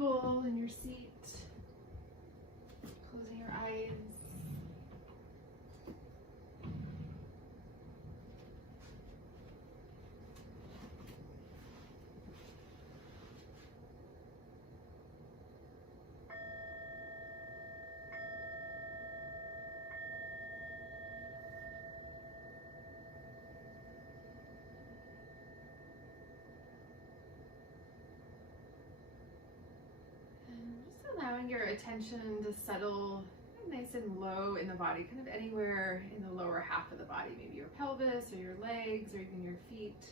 comfortable in your seat, closing your eyes. Allowing your attention to settle nice and low in the body, kind of anywhere in the lower half of the body, maybe your pelvis or your legs or even your feet.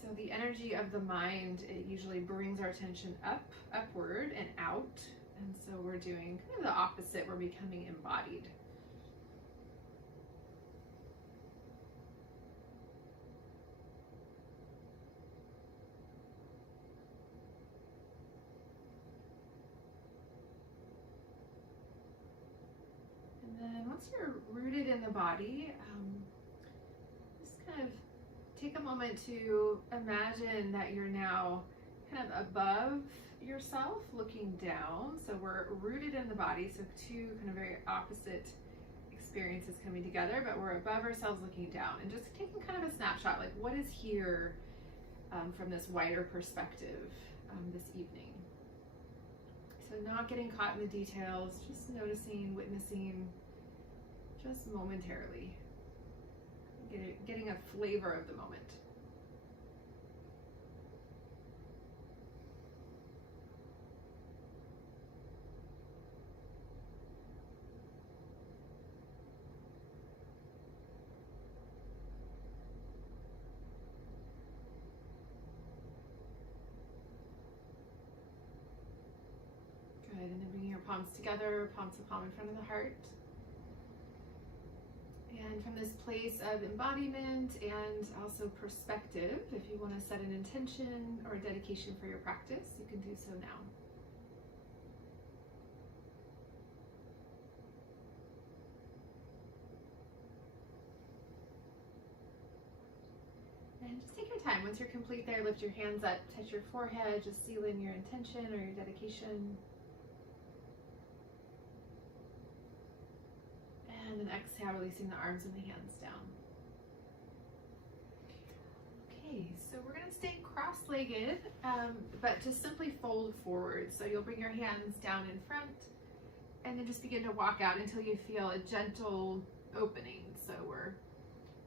So the energy of the mind, it usually brings our attention up, upward and out. And so we're doing kind of the opposite, we're becoming embodied. And then once you're rooted in the body, just kind of take a moment to imagine that you're now kind of above yourself, looking down. So we're rooted in the body, so two kind of very opposite experiences coming together, but we're above ourselves looking down, and just taking kind of a snapshot, like what is here from this wider perspective this evening. So not getting caught in the details, just noticing, witnessing, just momentarily, getting a flavor of the moment. Good, and then bringing your palms together, palms to palm in front of the heart. And from this place of embodiment and also perspective, if you want to set an intention or a dedication for your practice, you can do so now. And just take your time. Once you're complete there, lift your hands up, touch your forehead, just seal in your intention or your dedication. And then exhale, releasing the arms and the hands down. Okay, so we're going to stay cross-legged, but just simply fold forward. So you'll bring your hands down in front and then just begin to walk out until you feel a gentle opening. So we're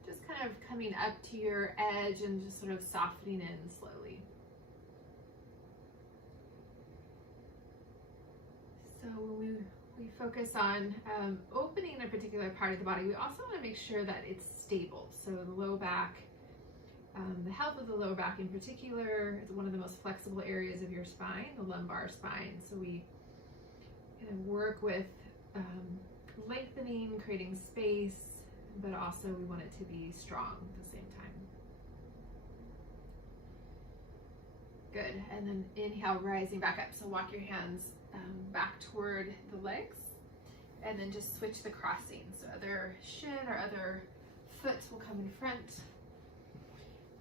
just kind of coming up to your edge and just sort of softening in slowly. So when we focus on opening a particular part of the body, we also want to make sure that it's stable. So the low back, the health of the lower back in particular is one of the most flexible areas of your spine, the lumbar spine. So we kind of work with lengthening, creating space, but also we want it to be strong at the same time. Good, and then inhale, rising back up. So walk your hands back toward the legs, and then just switch the crossing. So other shin or other foot will come in front,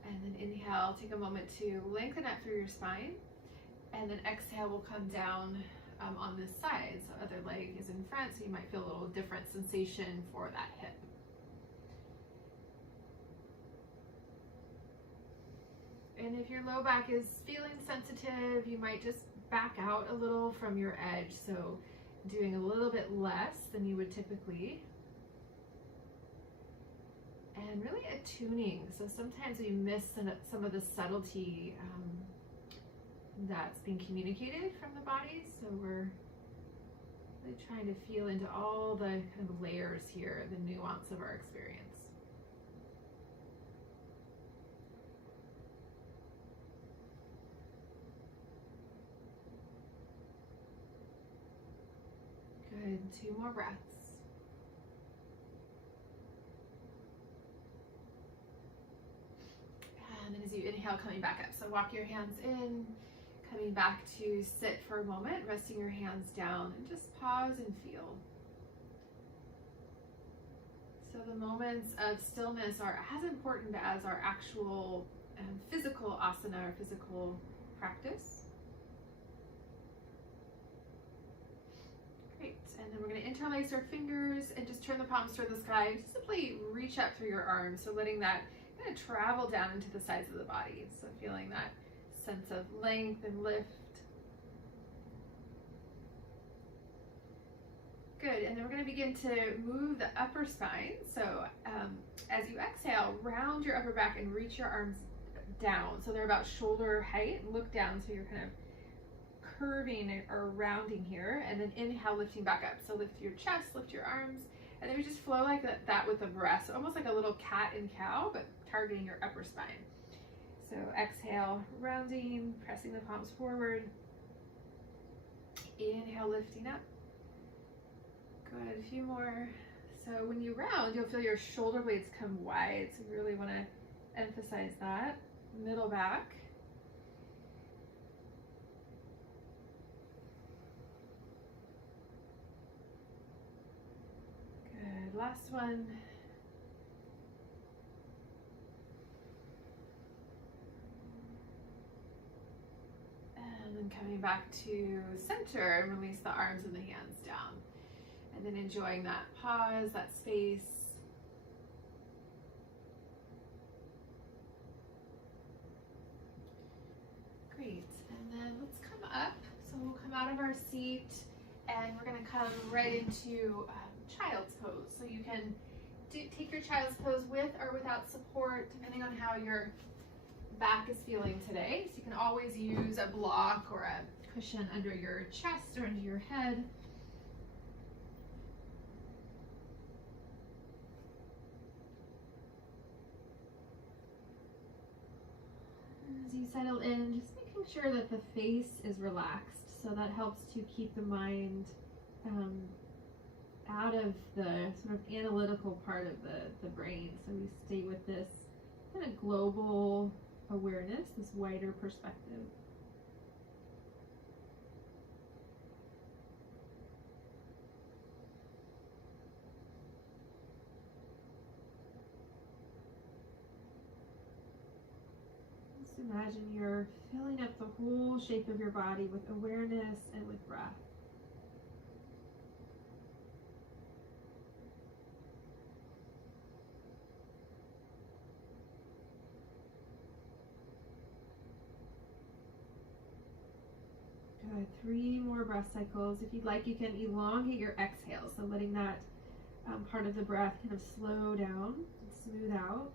and then inhale, take a moment to lengthen up through your spine, and then exhale, will come down on this side. So other leg is in front, so you might feel a little different sensation for that hip. And if your low back is feeling sensitive, you might just back out a little from your edge, so doing a little bit less than you would typically. And really attuning. So sometimes we miss some of the subtlety that's being communicated from the body. So we're really trying to feel into all the kind of layers here, the nuance of our experience. Good, 2 more breaths. And then as you inhale, coming back up. So walk your hands in, coming back to sit for a moment, resting your hands down, and just pause and feel. So the moments of stillness are as important as our actual physical asana or physical practice. then we're going to interlace our fingers and just turn the palms toward the sky. Just simply reach up through your arms, so letting that kind of travel down into the sides of the body. So feeling that sense of length and lift. Good, and then we're going to begin to move the upper spine. So as you exhale, round your upper back and reach your arms down. So they're about shoulder height. Look down so you're kind of curving or rounding here. And then inhale, lifting back up. So lift your chest, lift your arms, and then we just flow like that with the breath. So almost like a little cat and cow, but targeting your upper spine. So exhale, rounding, pressing the palms forward. Inhale, lifting up. Good, a few more. So when you round, you'll feel your shoulder blades come wide. So you really want to emphasize that. Middle back. Good, last one. And then coming back to center and release the arms and the hands down. And then enjoying that pause, that space. Great, and then let's come up. So we'll come out of our seat and we're gonna come right into child's pose. So you can take your child's pose with or without support, depending on how your back is feeling today. So you can always use a block or a cushion under your chest or under your head. As you settle in, just making sure that the face is relaxed, so that helps to keep the mind out of the sort of analytical part of the brain. So we stay with this kind of global awareness, this wider perspective. Imagine you're filling up the whole shape of your body with awareness and with breath. Good. 3 more breath cycles. If you'd like, you can elongate your exhale, so letting that part of the breath kind of slow down and smooth out.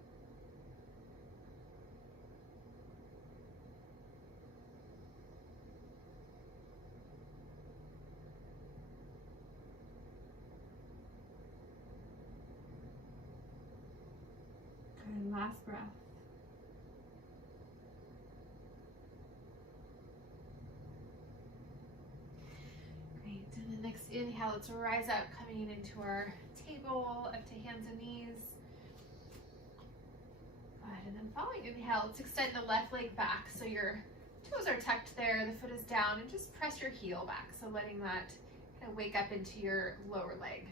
And last breath. Great, and the next inhale, let's rise up, coming into our table, up to hands and knees. Good, and then following inhale, let's extend the left leg back, so your toes are tucked there, the foot is down, and just press your heel back, so letting that kind of wake up into your lower leg.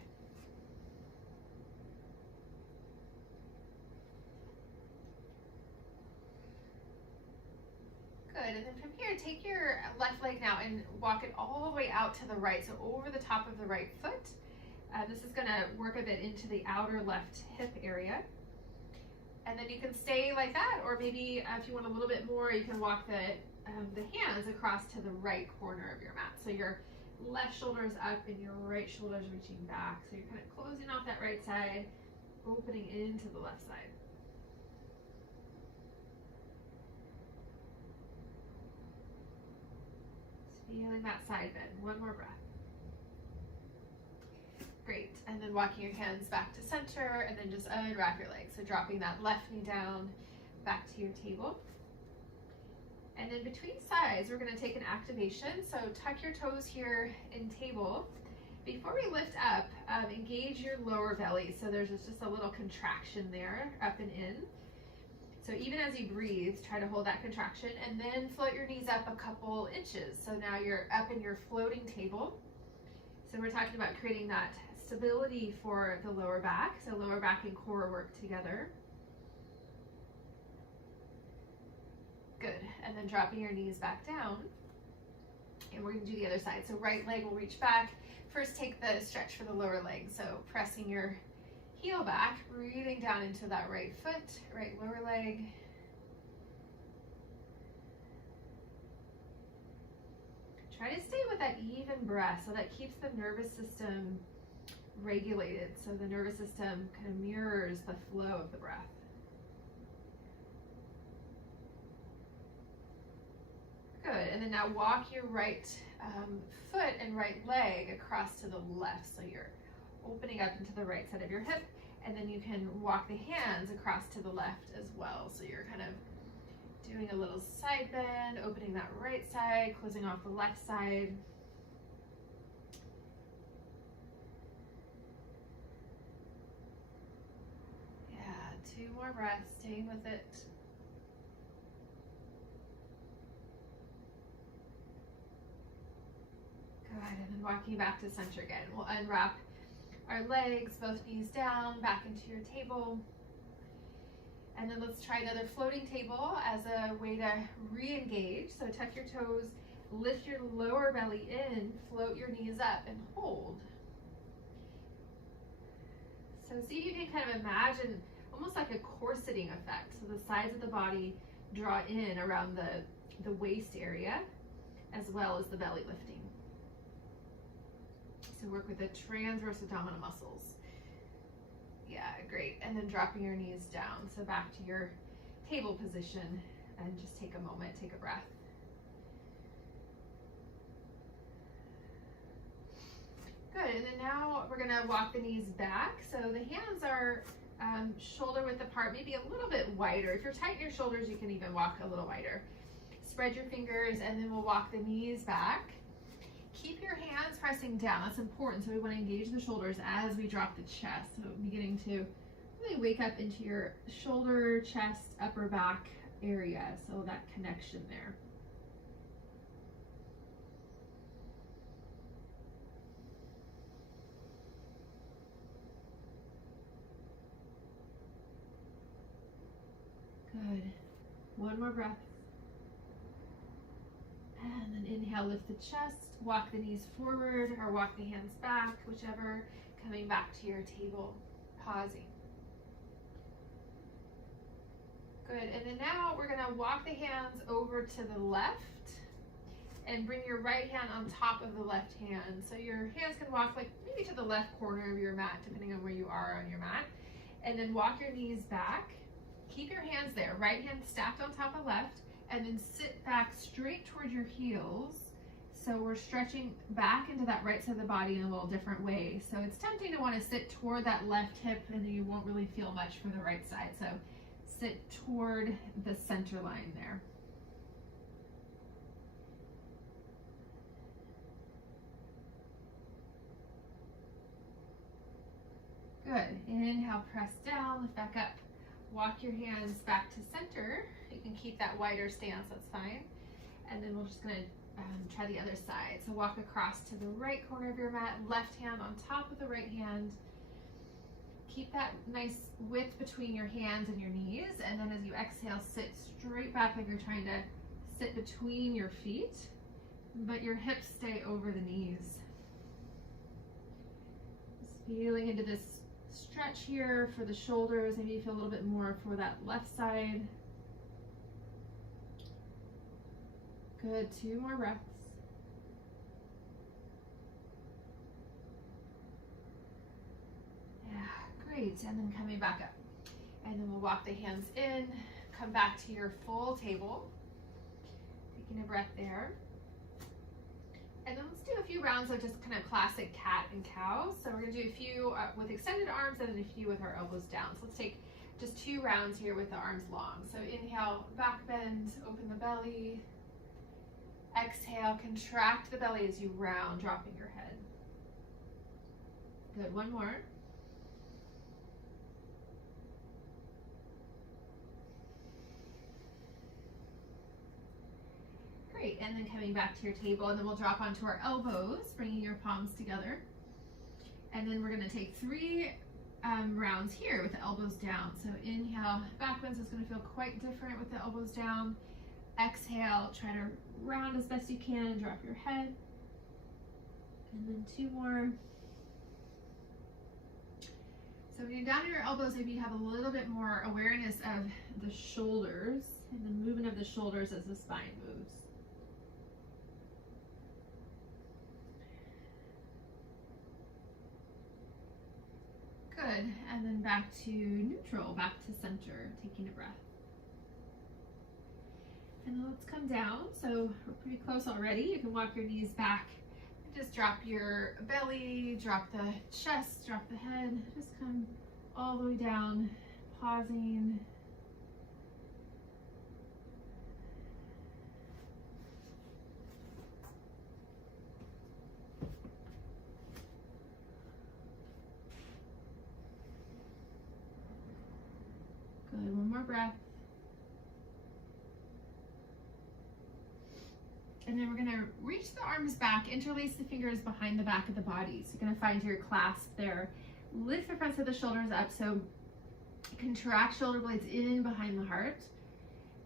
Good, and then from here, take your left leg now and walk it all the way out to the right, so over the top of the right foot. This is going to work a bit into the outer left hip area. And then you can stay like that, or maybe if you want a little bit more, you can walk the hands across to the right corner of your mat. So your left shoulder is up and your right shoulder is reaching back. So you're kind of closing off that right side, opening into the left side. Feeling that side bend. One more breath. Great. And then walking your hands back to center and then just unwrap your legs. So dropping that left knee down back to your table. And then between sides, we're going to take an activation. So tuck your toes here in table. Before we lift up, engage your lower belly. So there's just a little contraction there, up and in. So even as you breathe, try to hold that contraction and then float your knees up a couple inches. So now you're up in your floating table. So we're talking about creating that stability for the lower back. So lower back and core work together. Good. And then dropping your knees back down. And we're going to do the other side. So right leg will reach back. First, take the stretch for the lower leg. So pressing your heel back, breathing down into that right foot, right lower leg. Try to stay with that even breath so that keeps the nervous system regulated. So the nervous system kind of mirrors the flow of the breath. Good, and then now walk your right foot and right leg across to the left. So you're opening up into the right side of your hip, and then you can walk the hands across to the left as well. So you're kind of doing a little side bend, opening that right side, closing off the left side. Yeah, 2 more breaths, staying with it. Good, and then walking back to center again. We'll unwrap our legs, both knees down, back into your table. And then let's try another floating table as a way to re-engage. So tuck your toes, lift your lower belly in, float your knees up, and hold. So see if you can kind of imagine almost like a corseting effect. So the sides of the body draw in around the waist area, as well as the belly lifting. So work with the transverse abdominal muscles. Yeah, great. And then dropping your knees down. So back to your table position and just take a moment, take a breath. Good, and then now we're gonna walk the knees back. So the hands are shoulder width apart, maybe a little bit wider. If you're tight in your shoulders, you can even walk a little wider. Spread your fingers and then we'll walk the knees back. Keep your hands pressing down, that's important. So we want to engage the shoulders as we drop the chest. So beginning to really wake up into your shoulder, chest, upper back area. So that connection there. Good. 1 more breath. And then inhale, lift the chest, walk the knees forward or walk the hands back, whichever, coming back to your table, pausing. Good, and then now we're gonna walk the hands over to the left and bring your right hand on top of the left hand. So your hands can walk like maybe to the left corner of your mat, depending on where you are on your mat. And then walk your knees back. Keep your hands there, right hand stacked on top of left, and then sit back straight toward your heels. So we're stretching back into that right side of the body in a little different way. So it's tempting to want to sit toward that left hip and then you won't really feel much for the right side. So sit toward the center line there. Good, inhale, press down, lift back up. Walk your hands back to center. You can keep that wider stance, that's fine. And then we're just gonna try the other side. So walk across to the right corner of your mat, left hand on top of the right hand. Keep that nice width between your hands and your knees. And then as you exhale, sit straight back like you're trying to sit between your feet, but your hips stay over the knees. Just feeling into this stretch here for the shoulders. Maybe you feel a little bit more for that left side. Good, 2 more breaths. Yeah, great. And then coming back up. And then we'll walk the hands in, come back to your full table. Taking a breath there. And then let's do a few rounds of just kind of classic cat and cow. So we're gonna do a few with extended arms and then a few with our elbows down. So let's take just 2 rounds here with the arms long. So inhale, back bend, open the belly. Exhale, contract the belly as you round, dropping your head. Good, 1 more. Great, and then coming back to your table, and then we'll drop onto our elbows, bringing your palms together. And then we're gonna take 3 rounds here with the elbows down. So inhale, back bend, so it's gonna feel quite different with the elbows down. Exhale, try to round as best you can and drop your head. And then 2 more. So when you're down on your elbows, maybe you have a little bit more awareness of the shoulders and the movement of the shoulders as the spine moves. Good, and then back to neutral, back to center, taking a breath. And let's come down. So we're pretty close already. You can walk your knees back. Just drop your belly, drop the chest, drop the head. Just come all the way down, pausing. Good, one more breath. And then we're gonna reach the arms back, interlace the fingers behind the back of the body. So you're gonna find your clasp there. Lift the fronts of the shoulders up, so contract shoulder blades in behind the heart.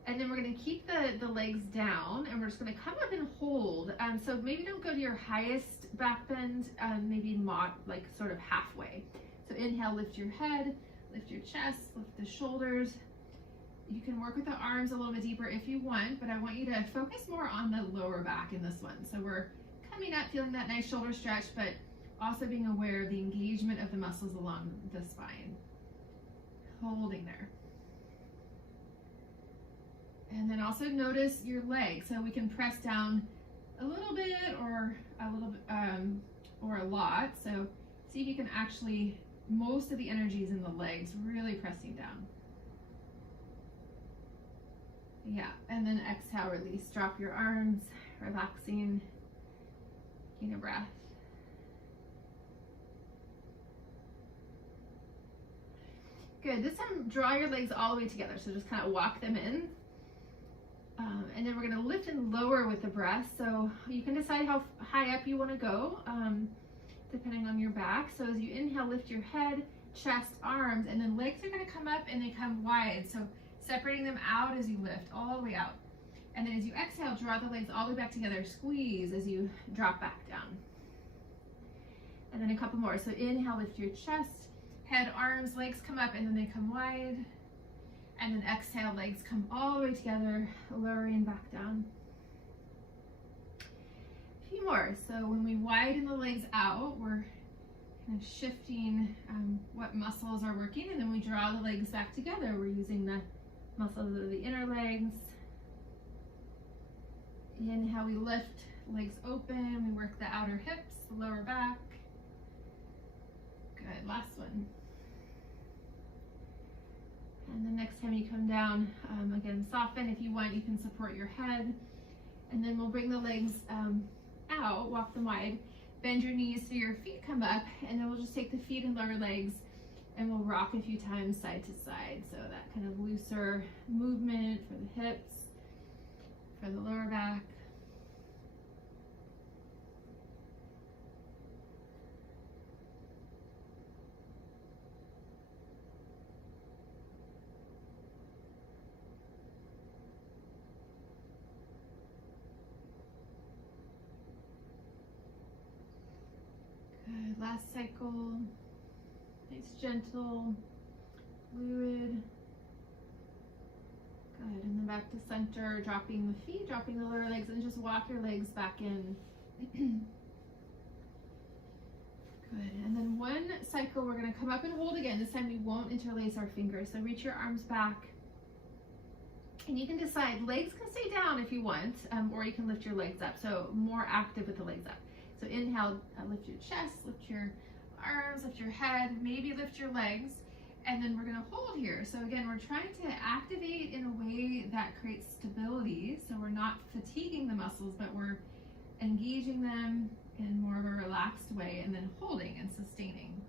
And then we're gonna keep the legs down, and we're just gonna come up and hold. So maybe don't go to your highest back bend, maybe like sort of halfway. So inhale, lift your head, lift your chest, lift the shoulders. You can work with the arms a little bit deeper if you want, but I want you to focus more on the lower back in this one. So we're coming up, feeling that nice shoulder stretch, but also being aware of the engagement of the muscles along the spine. Holding there. And then also notice your legs. So we can press down a little bit or a lot. So see if you can actually, most of the energy is in the legs, really pressing down. Yeah, and then exhale, release, drop your arms, relaxing, taking a breath. Good, this time draw your legs all the way together, so just kind of walk them in. And then we're gonna lift and lower with the breath, so you can decide how high up you wanna go, depending on your back. So as you inhale, lift your head, chest, arms, and then legs are gonna come up and they come wide. So separating them out as you lift, all the way out. And then as you exhale, draw the legs all the way back together, squeeze as you drop back down. And then a couple more. So inhale, lift your chest, head, arms, legs come up, and then they come wide. And then exhale, legs come all the way together, lowering back down. A few more. So when we widen the legs out, we're kind of shifting what muscles are working, and then we draw the legs back together. We're using the muscles of the inner legs. Inhale, we lift, legs open, we work the outer hips, the lower back. Good, last one. And then next time you come down, again, soften. If you want, you can support your head. And then we'll bring the legs out, walk them wide, bend your knees so your feet come up, and then we'll just take the feet and lower legs and we'll rock a few times side to side. So that kind of looser movement for the hips, for the lower back. Good, last cycle. Nice, gentle, fluid. Good, and then back to center, dropping the feet, dropping the lower legs, and just walk your legs back in. Good, and then one cycle, we're gonna come up and hold again. This time we won't interlace our fingers. So reach your arms back. And you can decide, legs can stay down if you want, or you can lift your legs up. So more active with the legs up. So inhale, lift your chest, lift your arms, lift your head, maybe lift your legs, and then we're gonna hold here. So again, we're trying to activate in a way that creates stability. So we're not fatiguing the muscles, but we're engaging them in more of a relaxed way, and then holding and sustaining.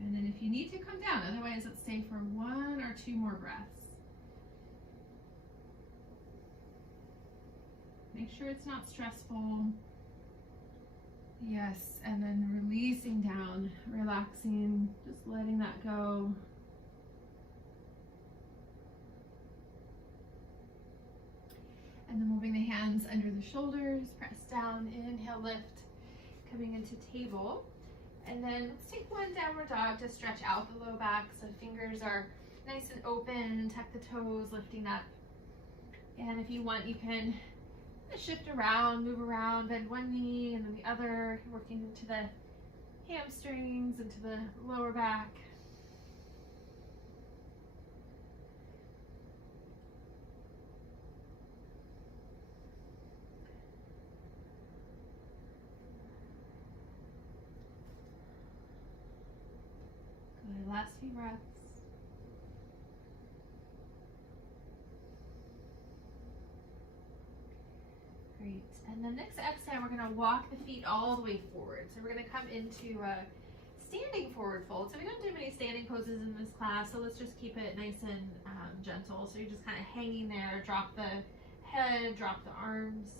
And then if you need to, come down. Otherwise, let's stay for 1 or 2 more breaths. Make sure it's not stressful. Yes, and then releasing down, relaxing, just letting that go. hands under the shoulders, press down, inhale, lift, coming into table. And then let's take one downward dog to stretch out the low back so fingers are nice and open, tuck the toes, lifting up. And if you want, you can shift around, move around, bend one knee and then the other, working into the hamstrings, into the lower back. Good, last few breaths. Great, and then next exhale, we're gonna walk the feet all the way forward. So we're gonna come into a standing forward fold. So we don't do many standing poses in this class, so let's just keep it nice and gentle. So you're just kind of hanging there, drop the head, drop the arms.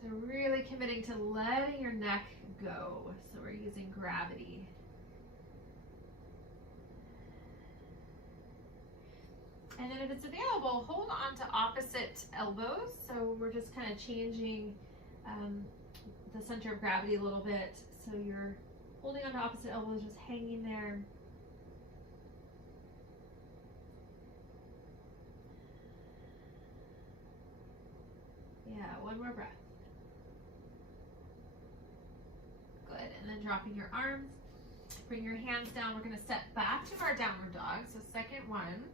So really committing to letting your neck go. So we're using gravity. And then if it's available, hold on to opposite elbows. So we're just kind of changing the center of gravity a little bit. So you're holding on to opposite elbows, just hanging there. Yeah, one more breath. Good, and then dropping your arms. Bring your hands down. We're gonna step back to our downward dog. So second one.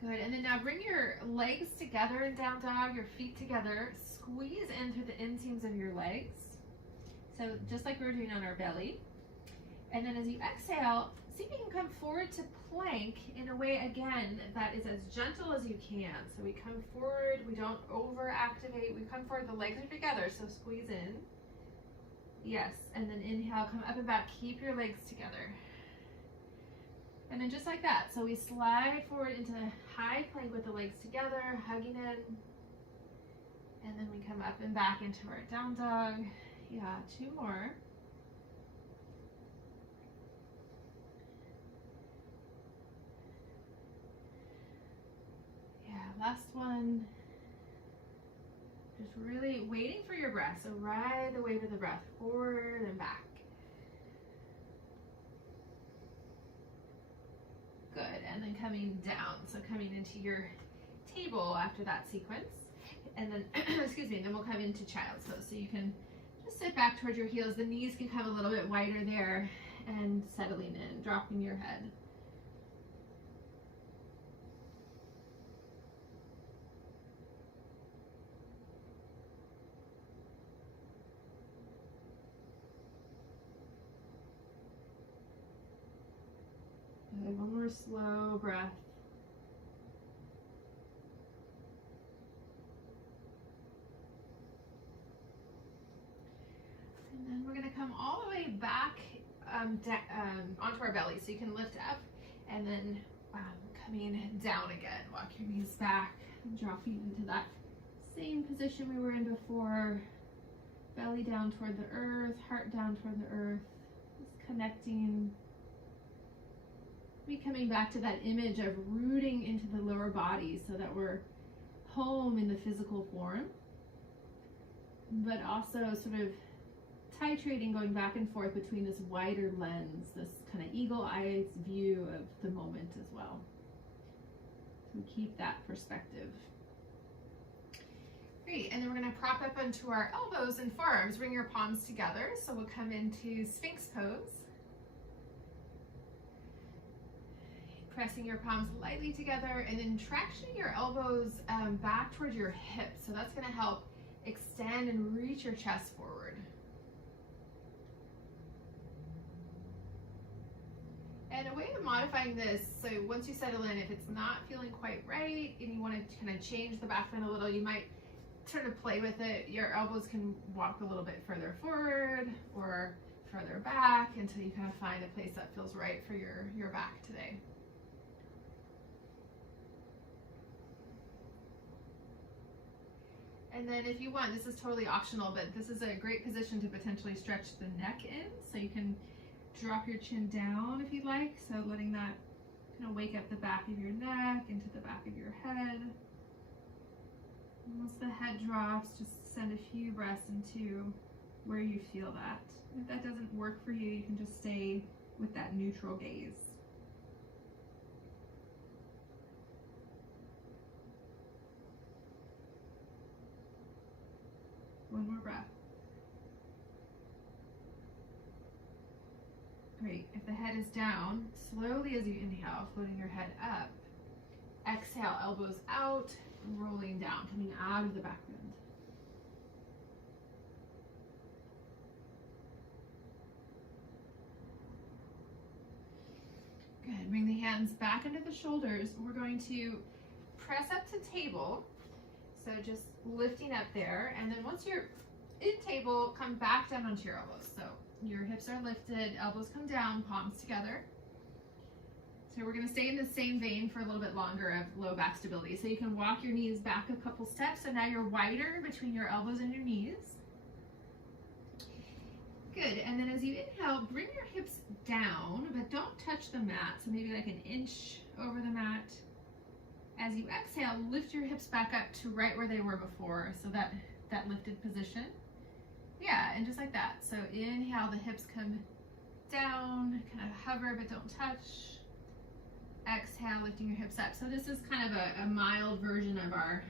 Good, and then now bring your legs together in down dog, your feet together, squeeze in through the inseams of your legs. So just like we were doing on our belly. And then as you exhale, see if you can come forward to plank in a way, again, that is as gentle as you can. So we come forward, we don't over activate, we come forward, the legs are together, so squeeze in. Yes, and then inhale, come up and back, keep your legs together. And then just like that, so we slide forward into high plank with the legs together, hugging in. And then we come up and back into our down dog. Yeah, two more. Yeah, last one. Just really waiting for your breath. So ride the wave of the breath forward and back. Good, and then coming down, so coming into your table after that sequence, and then excuse me, and then we'll come into child's pose. So you can just sit back towards your heels, the knees can come a little bit wider there, and settling in, dropping your head. Good, one more slow breath. And then we're going to come all the way back onto our belly. So you can lift up and then coming down again. Walk your knees back and dropping into that same position we were in before. Belly down toward the earth, heart down toward the earth. Just connecting. Coming back to that image of rooting into the lower body so that we're home in the physical form, but also sort of titrating, going back and forth between this wider lens, this kind of eagle-eyed view of the moment as well. So keep that perspective. Great, and then we're going to prop up onto our elbows and forearms. Bring your palms together, so we'll come into Sphinx pose. Pressing your palms lightly together and then tractioning your elbows back towards your hips. So that's going to help extend and reach your chest forward. And a way of modifying this, so once you settle in, if it's not feeling quite right and you want to kind of change the back bend a little, you might sort of play with it. Your elbows can walk a little bit further forward or further back until you kind of find a place that feels right for your back today. And then if you want, this is totally optional, but this is a great position to potentially stretch the neck in. So you can drop your chin down if you'd like, so letting that kind of wake up the back of your neck into the back of your head. And once the head drops, just send a few breaths into where you feel that. If that doesn't work for you, you can just stay with that neutral gaze. One more breath. Great. If the head is down, slowly as you inhale, floating your head up. Exhale, elbows out, rolling down, coming out of the back bend. Good. Bring the hands back under the shoulders. We're going to press up to table. So just lifting up there, and then once you're in table, come back down onto your elbows. So your hips are lifted, elbows come down, palms together. So we're going to stay in the same vein for a little bit longer of low back stability. So you can walk your knees back a couple steps. So now you're wider between your elbows and your knees. Good. And then as you inhale, bring your hips down, but don't touch the mat. So maybe like an inch over the mat. As you exhale, lift your hips back up to right where they were before, so that lifted position. Yeah, and just like that. So inhale, the hips come down, kind of hover but don't touch. Exhale, lifting your hips up. So this is kind of a mild version of our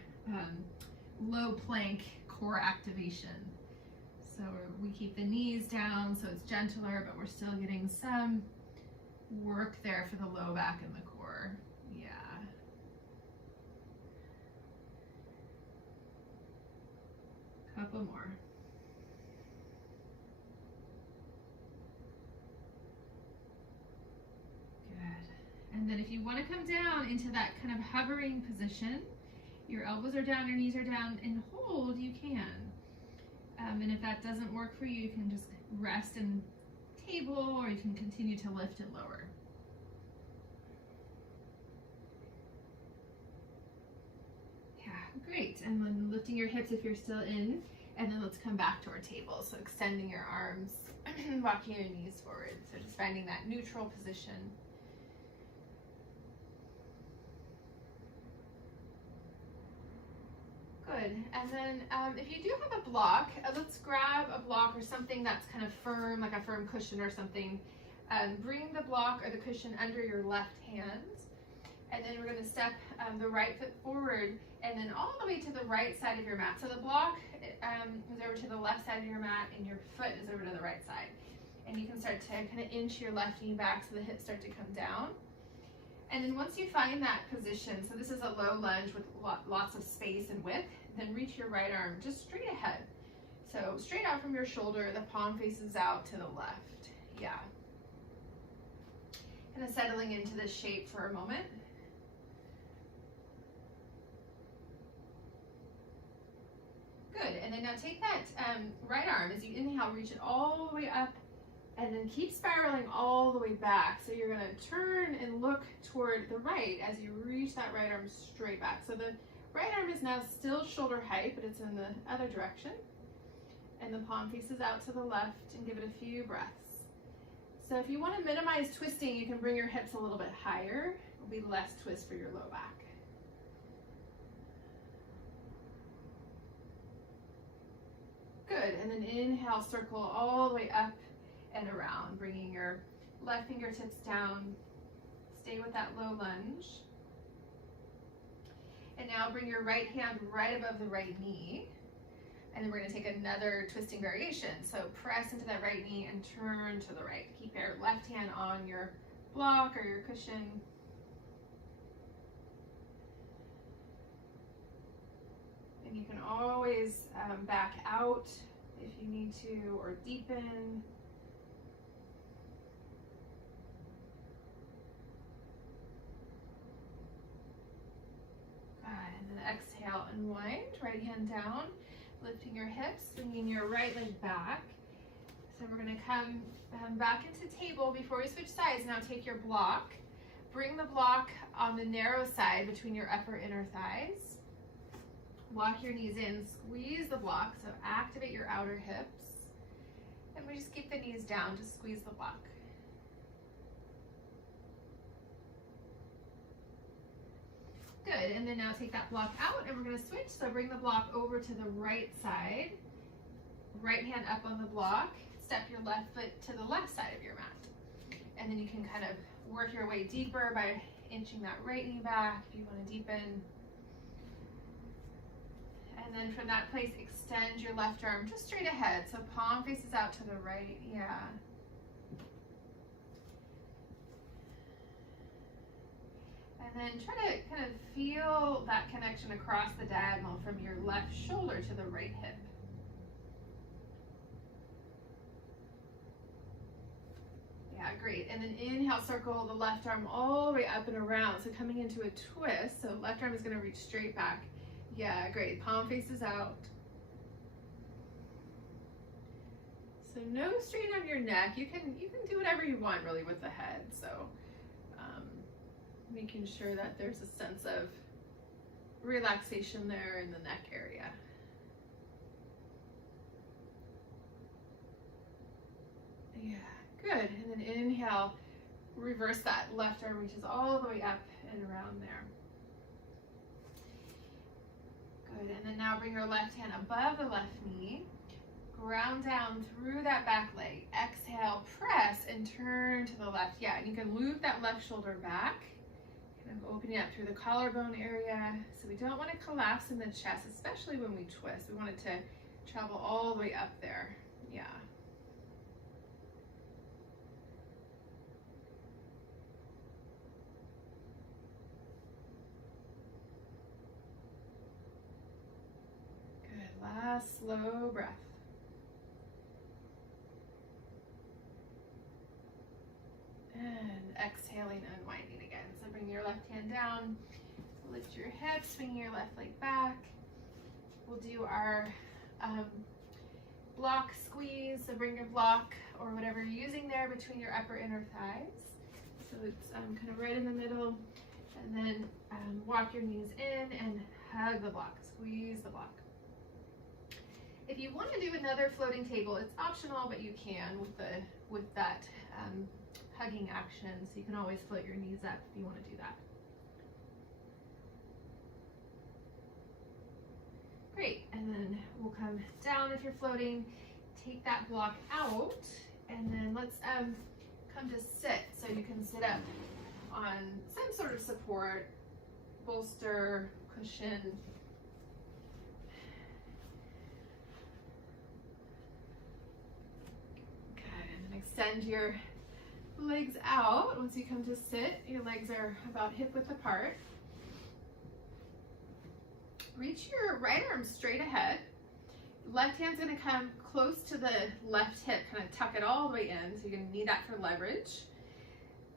low plank core activation. So we keep the knees down so it's gentler, but we're still getting some work there for the low back and the core. Yeah. Couple more. Good. And then if you want to come down into that kind of hovering position, your elbows are down, your knees are down, and hold, you can. And if that doesn't work for you, you can just rest in table, or you can continue to lift it lower. Yeah, great. And then lifting your hips if you're still in, and then let's come back to our table. So extending your arms, walking your knees forward. So just finding that neutral position. Good. And then if you do have a block, let's grab a block or something that's kind of firm, like a firm cushion or something. Bring the block or the cushion under your left hand. And then we're going to step the right foot forward and then all the way to the right side of your mat. So the block is over to the left side of your mat and your foot is over to the right side. And you can start to kind of inch your left knee back so the hips start to come down. And then once you find that position, so this is a low lunge with lots of space and width, then reach your right arm just straight ahead. So straight out from your shoulder, the palm faces out to the left. Yeah. Kind of settling into this shape for a moment. Good, and then now take that right arm, as you inhale, reach it all the way up, and then keep spiraling all the way back. So you're gonna turn and look toward the right as you reach that right arm straight back. So the right arm is now still shoulder height, but it's in the other direction. And the palm faces out to the left, and give it a few breaths. So if you wanna minimize twisting, you can bring your hips a little bit higher. It'll be less twist for your low back. Good, and then inhale, circle all the way up and around, bringing your left fingertips down. Stay with that low lunge. And now bring your right hand right above the right knee. And then we're gonna take another twisting variation. So press into that right knee and turn to the right. Keep your left hand on your block or your cushion. And you can always back out if you need to, or deepen. Good, and then exhale, unwind, right hand down, lifting your hips, swinging your right leg back. So we're gonna come back into table. Before we switch sides, now take your block, bring the block on the narrow side between your upper inner thighs. Walk your knees in, squeeze the block, so activate your outer hips. And we just keep the knees down, just squeeze the block. Good, and then now take that block out and we're gonna switch. So bring the block over to the right side, right hand up on the block, step your left foot to the left side of your mat. And then you can kind of work your way deeper by inching that right knee back if you wanna deepen. And then from that place, extend your left arm just straight ahead. So palm faces out to the right, yeah. And then try to kind of feel that connection across the diagonal from your left shoulder to the right hip. Yeah, great. And then inhale, circle the left arm all the way up and around. So coming into a twist, so left arm is gonna reach straight back. Yeah, great. Palm faces out. So no strain on your neck. You can do whatever you want really with the head. So making sure that there's a sense of relaxation there in the neck area. Yeah, good. And then inhale, reverse that. Left arm reaches all the way up and around there. Good, and then now bring your left hand above the left knee. Ground down through that back leg. Exhale, press and turn to the left. Yeah, and you can loop that left shoulder back. Kind of opening up through the collarbone area. So we don't want to collapse in the chest, especially when we twist. We want it to travel all the way up there. Yeah. Good, last slow breath. And exhaling, unwinding again. So bring your left hand down, lift your hips, swing your left leg back. We'll do our block squeeze. So bring your block or whatever you're using there between your upper inner thighs. So it's kind of right in the middle. And then walk your knees in and hug the block, squeeze the block. If you want to do another floating table, it's optional, but you can with that hugging action, so you can always float your knees up if you want to do that. Great, and then we'll come down if you're floating, take that block out, and then let's come to sit. So you can sit up on some sort of support, bolster, cushion. Good, and then extend your legs out. Once you come to sit, your legs are about hip width apart. Reach your right arm straight ahead. Left hand's gonna come close to the left hip, kind of tuck it all the way in, so you're gonna need that for leverage.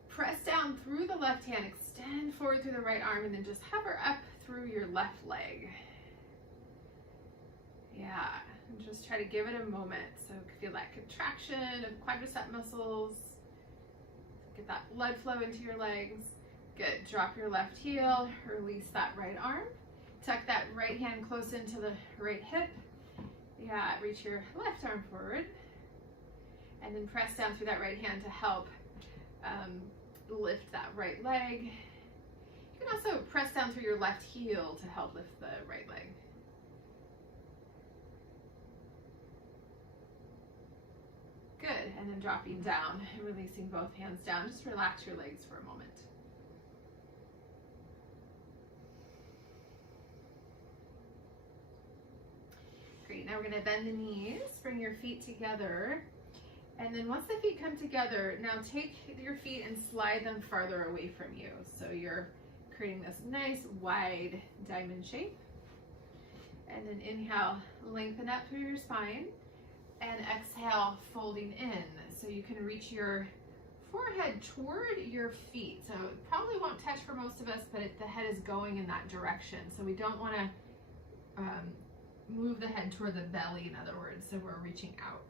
Press down through the left hand, extend forward through the right arm, and then just hover up through your left leg. Yeah, and just try to give it a moment. So feel that contraction of quadricep muscles. Get that blood flow into your legs. Good, drop your left heel, release that right arm. Tuck that right hand close into the right hip. Yeah, reach your left arm forward. And then press down through that right hand to help lift that right leg. You can also press down through your left heel to help lift the right leg. Good, and then dropping down and releasing both hands down. Just relax your legs for a moment. Great, now we're gonna bend the knees, bring your feet together. And then once the feet come together, now take your feet and slide them farther away from you. So you're creating this nice wide diamond shape. And then inhale, lengthen up through your spine. And exhale, folding in. So you can reach your forehead toward your feet. So it probably won't touch for most of us, but the head is going in that direction. So we don't want to move the head toward the belly, in other words. So we're reaching out.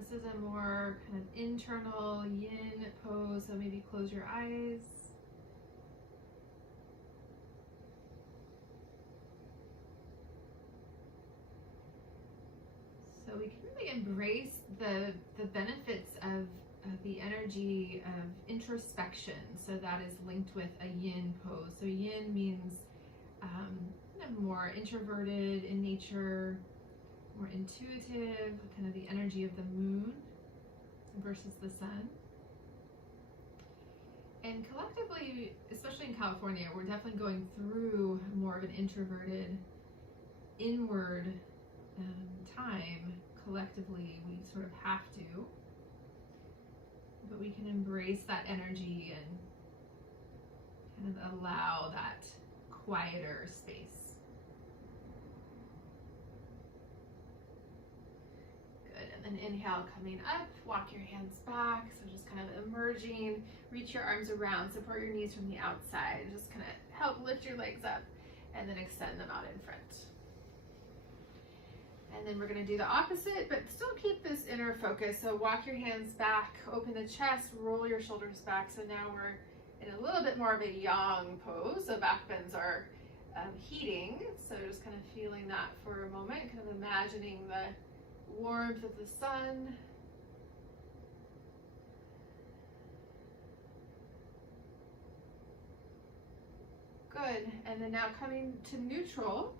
This is a more kind of internal yin pose, so maybe close your eyes. So we can really embrace the benefits of the energy of introspection. So that is linked with a yin pose. So yin means kind of more introverted in nature, more intuitive, kind of the energy of the moon versus the sun. And collectively, especially in California, we're definitely going through more of an introverted, inward time. Collectively, we sort of have to. But we can embrace that energy and kind of allow that quieter space. Good, and then inhale, coming up, walk your hands back, so just kind of emerging, reach your arms around, support your knees from the outside, just kind of help lift your legs up, and then extend them out in front. And then we're going to do the opposite, but still keep this inner focus. So walk your hands back, open the chest, roll your shoulders back. So now we're in a little bit more of a yang pose. So back bends are heating. So just kind of feeling that for a moment, kind of imagining the warmth of the sun. Good. And then now coming to neutral,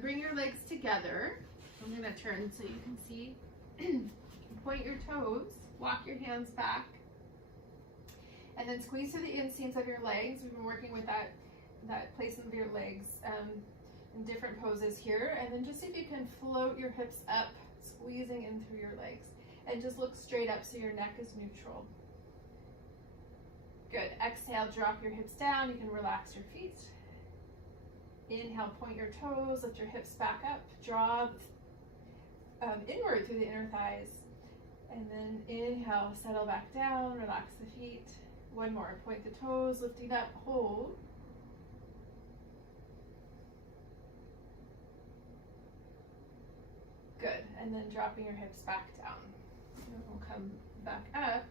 bring your legs together. I'm going to turn so you can see. Point your toes, walk your hands back, and then squeeze to the inseams of your legs. We've been working with that placement of your legs in different poses here. And then just see if you can float your hips up, squeezing in through your legs. And just look straight up so your neck is neutral. Good. Exhale, drop your hips down. You can relax your feet. Inhale, point your toes, lift your hips back up, draw inward through the inner thighs. And then inhale, settle back down, relax the feet. One more, point the toes, lifting up, hold. Good, and then dropping your hips back down. And we'll come back up.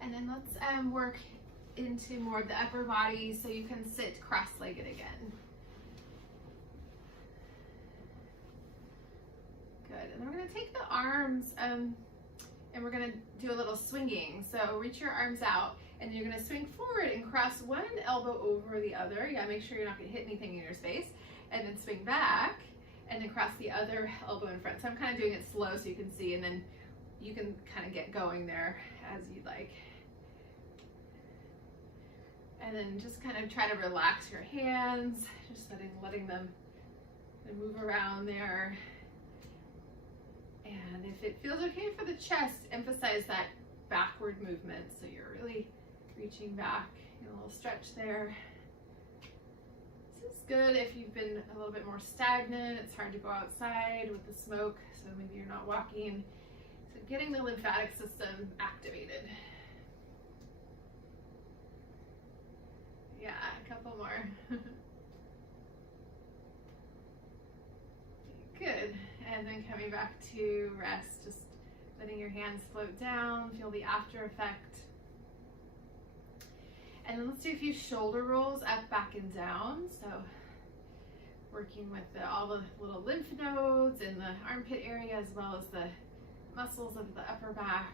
And then let's work into more of the upper body, so you can sit cross-legged again. Good, and then we're going to take the arms and we're going to do a little swinging. So reach your arms out, and you're going to swing forward and cross one elbow over the other. Yeah, make sure you're not going to hit anything in your space. And then swing back, and then cross the other elbow in front. So I'm kind of doing it slow so you can see, and then you can kind of get going there as you'd like. And then just kind of try to relax your hands, just letting them move around there. And if it feels okay for the chest, emphasize that backward movement. So you're really reaching back, a little stretch there. This is good if you've been a little bit more stagnant. It's hard to go outside with the smoke, so maybe you're not walking. So getting the lymphatic system activated. Yeah, a couple more. Good. And then coming back to rest, just letting your hands float down, feel the after effect. And then let's do a few shoulder rolls up, back, and down. So working with all the little lymph nodes in the armpit area, as well as the muscles of the upper back.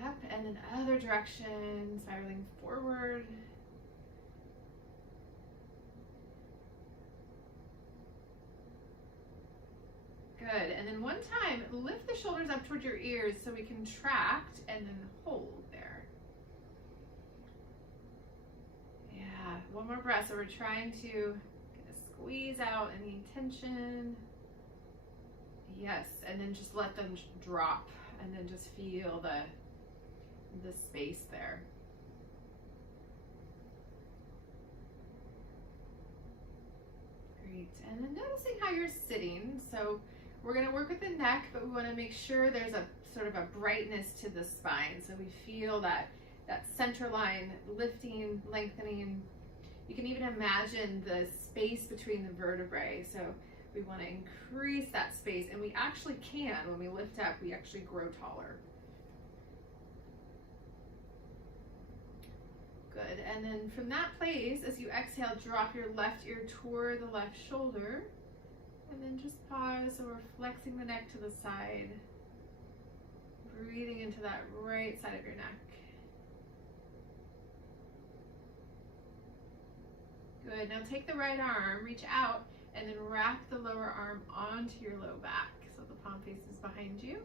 Yep, and then other direction, spiraling forward. Good, and then one time, lift the shoulders up toward your ears so we contract and then hold there. Yeah, one more breath. So we're trying to squeeze out any tension. Yes, and then just let them drop, and then just feel the space there. Great, and then noticing how you're sitting. So we're going to work with the neck, but we want to make sure there's a sort of a brightness to the spine. So we feel that center line lifting, lengthening. You can even imagine the space between the vertebrae. So we want to increase that space, and we actually can. When we lift up, we actually grow taller. Good. And then from that place, as you exhale, drop your left ear toward the left shoulder. And then just pause. So we're flexing the neck to the side. Breathing into that right side of your neck. Good. Now take the right arm, reach out, and then wrap the lower arm onto your low back. So the palm faces behind you.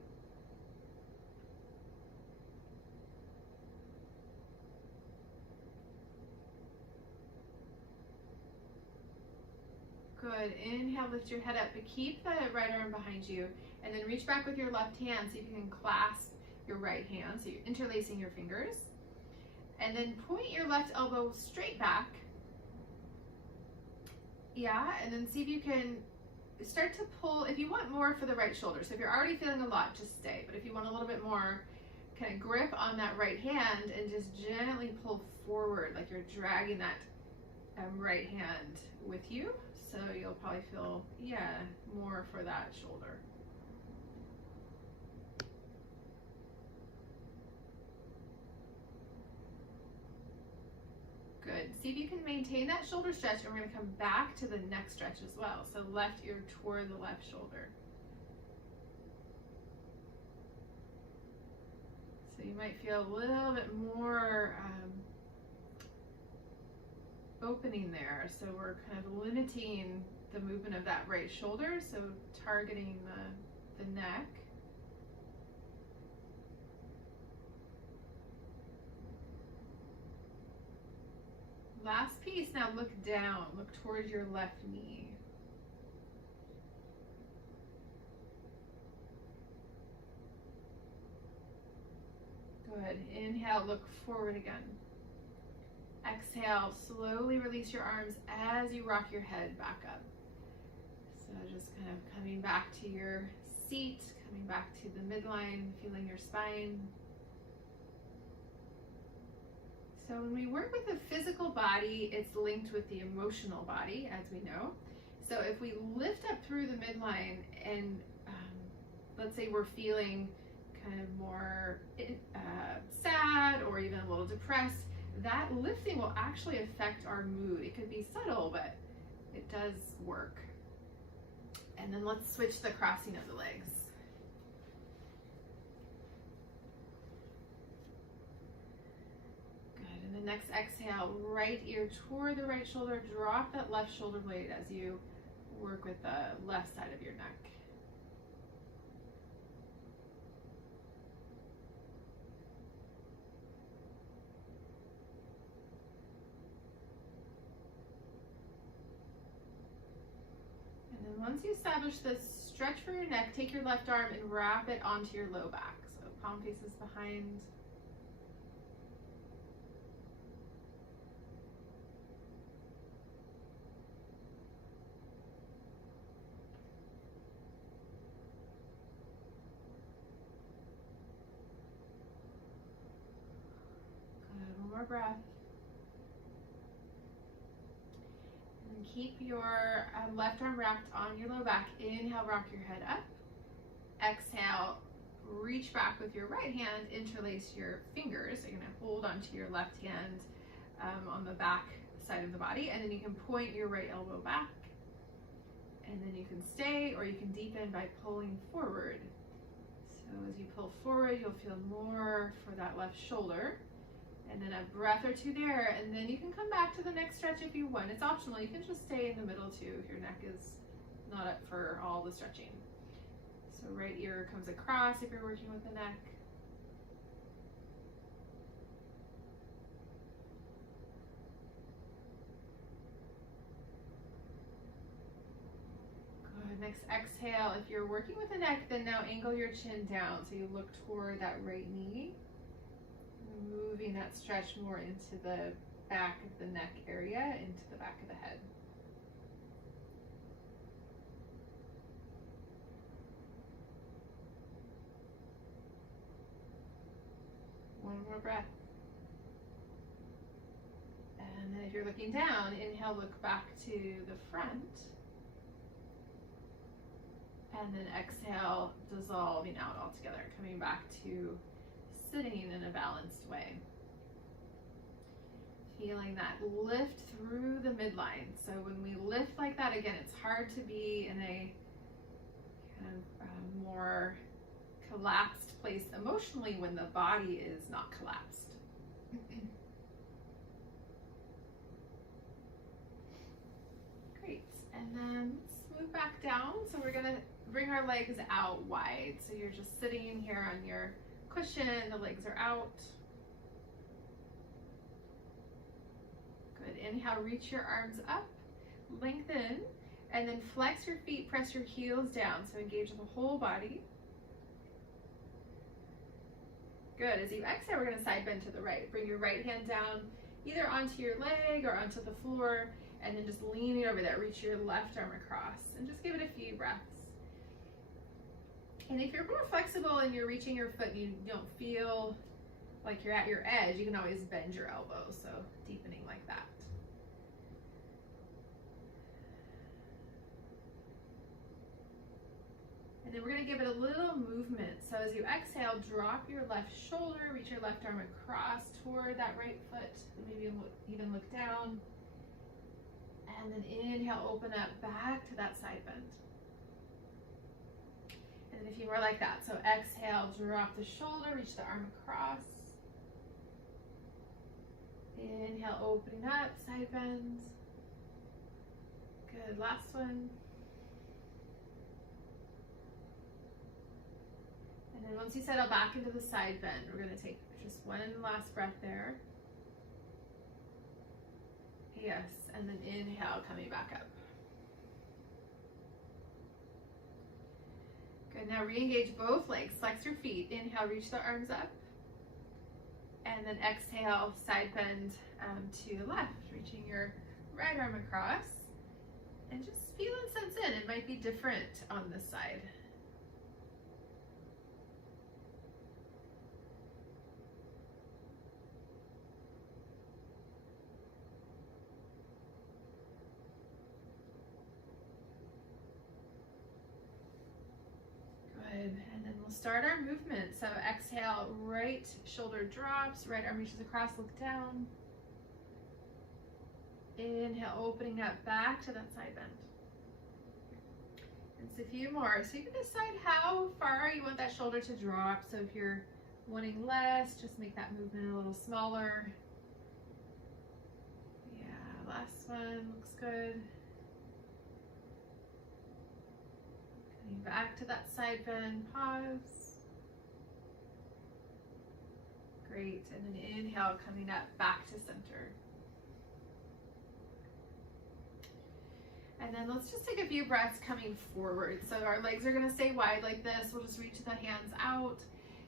Good. Inhale, lift your head up, but keep the right arm behind you, and then reach back with your left hand. See if you can clasp your right hand. So you're interlacing your fingers. And then point your left elbow straight back. Yeah, and then see if you can start to pull, if you want more for the right shoulder. So if you're already feeling a lot, just stay. But if you want a little bit more, kind of grip on that right hand and just gently pull forward, like you're dragging that right hand with you. So you'll probably feel, yeah, more for that shoulder. Good. See if you can maintain that shoulder stretch, and we're going to come back to the neck stretch as well. So left ear toward the left shoulder. So you might feel a little bit more opening there. So we're kind of limiting the movement of that right shoulder. So targeting the neck. Last piece, now look down, look towards your left knee. Good. Inhale, look forward again. Exhale, slowly release your arms as you rock your head back up. So just kind of coming back to your seat, coming back to the midline, feeling your spine. So when we work with the physical body, it's linked with the emotional body, as we know. So if we lift up through the midline and let's say we're feeling kind of more sad or even a little depressed, that lifting will actually affect our mood. It could be subtle, but it does work. And then let's switch the crossing of the legs. And the next exhale, right ear toward the right shoulder. Drop that left shoulder blade as you work with the left side of your neck. And then once you establish this stretch for your neck, take your left arm and wrap it onto your low back. So palm faces behind. More breath. And then keep your left arm wrapped on your low back. Inhale, rock your head up. Exhale, reach back with your right hand, interlace your fingers. So you're going to hold onto your left hand on the back side of the body, and then you can point your right elbow back. And then you can stay, or you can deepen by pulling forward. So as you pull forward, you'll feel more for that left shoulder. And then a breath or two there, and then you can come back to the next stretch if you want. It's optional. You can just stay in the middle too if your neck is not up for all the stretching. So right ear comes across if you're working with the neck. Good. Next exhale. If you're working with the neck, then now angle your chin down so you look toward that right knee. Moving that stretch more into the back of the neck area, into the back of the head. One more breath. And then if you're looking down, inhale, look back to the front. And then exhale, dissolving out altogether, coming back to sitting in a balanced way. Feeling that lift through the midline. So when we lift like that, again, it's hard to be in a kind of more collapsed place emotionally when the body is not collapsed. Great, and then let's move back down. So we're gonna bring our legs out wide. So you're just sitting here on your cushion, the legs are out. Good, inhale, reach your arms up, lengthen, and then flex your feet, press your heels down. So engage the whole body. Good, as you exhale, we're gonna side bend to the right. Bring your right hand down, either onto your leg or onto the floor, and then just leaning over there, reach your left arm across, and just give it a few breaths. And if you're more flexible and you're reaching your foot and you don't feel like you're at your edge, you can always bend your elbow, so deepening like that. And then we're going to give it a little movement. So as you exhale, drop your left shoulder, reach your left arm across toward that right foot, and maybe even look down. And then inhale, open up back to that side bend. And then a few more like that. So exhale, drop the shoulder, reach the arm across. Inhale, opening up, side bend. Good, last one. And then once you settle back into the side bend, we're going to take just one last breath there. Yes, and then inhale, coming back up. Good, now re-engage both legs, flex your feet. Inhale, reach the arms up. And then exhale, side bend to the left, reaching your right arm across. And just feel and sense in. It might be different on this side. And then we'll start our movement. So exhale, right shoulder drops, right arm reaches across, look down. Inhale, opening up back to that side bend. And just a few more. So you can decide how far you want that shoulder to drop. So if you're wanting less, just make that movement a little smaller. Yeah, last one looks good. Back to that side bend, pause. Great, and then inhale, coming up back to center. And then let's just take a few breaths coming forward. So our legs are gonna stay wide like this. We'll just reach the hands out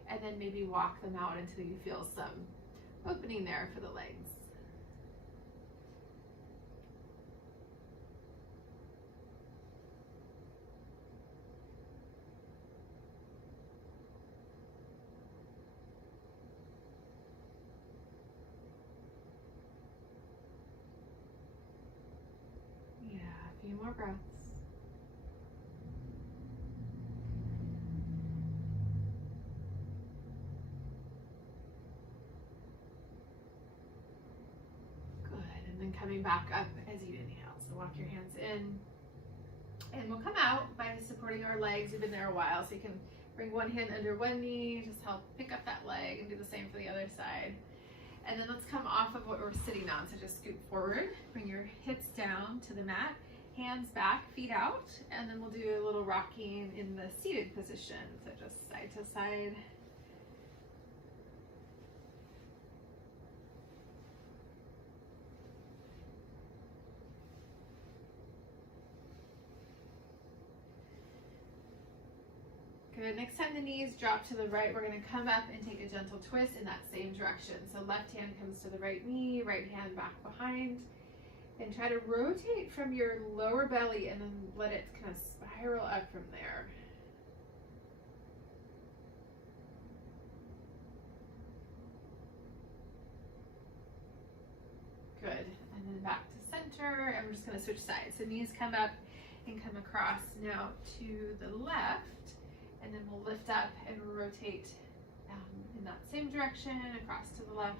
and then maybe walk them out until you feel some opening there for the legs. Few more breaths. Good, and then coming back up as you inhale. So walk your hands in, and we'll come out by supporting our legs. You've been there a while, so you can bring one hand under one knee, just help pick up that leg, and do the same for the other side. And then let's come off of what we're sitting on. So just scoot forward, bring your hips down to the mat. Hands back, feet out, and then we'll do a little rocking in the seated position. So just side to side. Good, next time the knees drop to the right, we're gonna come up and take a gentle twist in that same direction. So left hand comes to the right knee, right hand back behind. And try to rotate from your lower belly and then let it kind of spiral up from there. Good, and then back to center, and we're just gonna switch sides. So knees come up and come across now to the left, and then we'll lift up and rotate in that same direction across to the left. Good, and then back to center, and we're just gonna switch sides. So knees come up and come across now to the left, and then we'll lift up and rotate in that same direction across to the left. Good, and then back to center, and we're just gonna switch sides. So knees come up and come across now to the left, and then we'll lift up and rotate in that same direction across to the left.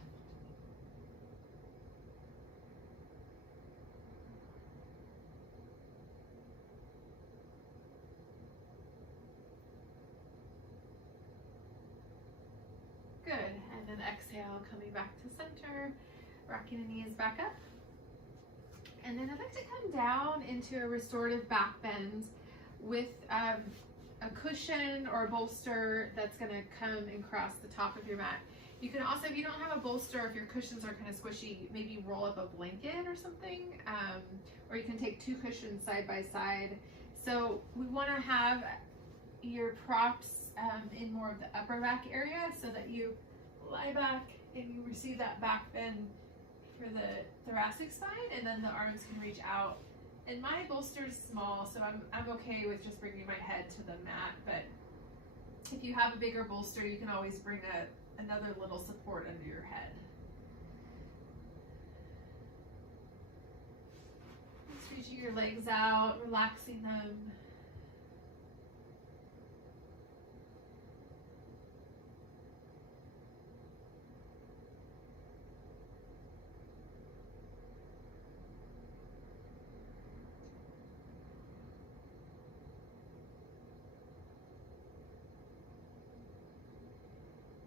then exhale, coming back to center, rocking the knees back up. And then I'd like to come down into a restorative back bend with a cushion or a bolster that's going to come and cross the top of your mat. You can also, if you don't have a bolster, if your cushions are kind of squishy, maybe roll up a blanket or something, or you can take two cushions side by side. So we want to have your props in more of the upper back area so that you lie back and you receive that back bend for the thoracic spine, and then the arms can reach out. And my bolster is small, so I'm okay with just bringing my head to the mat, but if you have a bigger bolster, you can always bring another little support under your head. Reaching your legs out, relaxing them.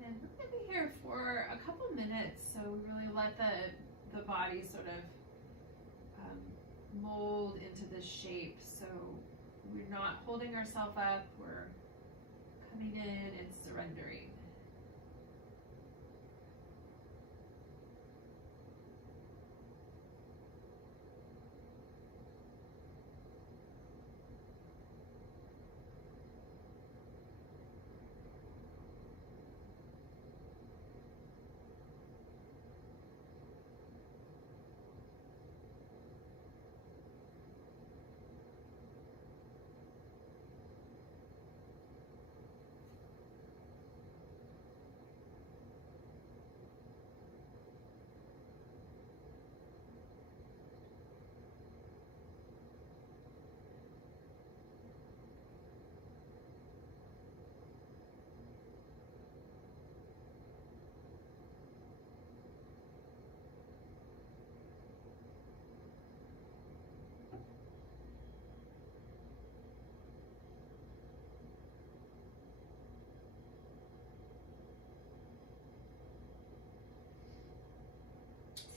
And we're going to be here for a couple minutes, so we really let the body sort of mold into this shape. So we're not holding ourselves up, we're coming in and surrendering.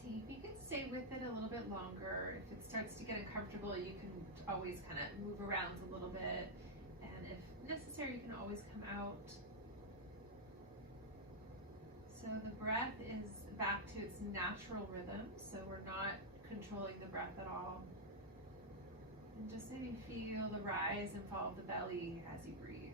See if you can stay with it a little bit longer. If it starts to get uncomfortable, you can always kind of move around a little bit, and if necessary, you can always come out. So the breath is back to its natural rhythm, so we're not controlling the breath at all. And just maybe feel the rise and fall of the belly as you breathe.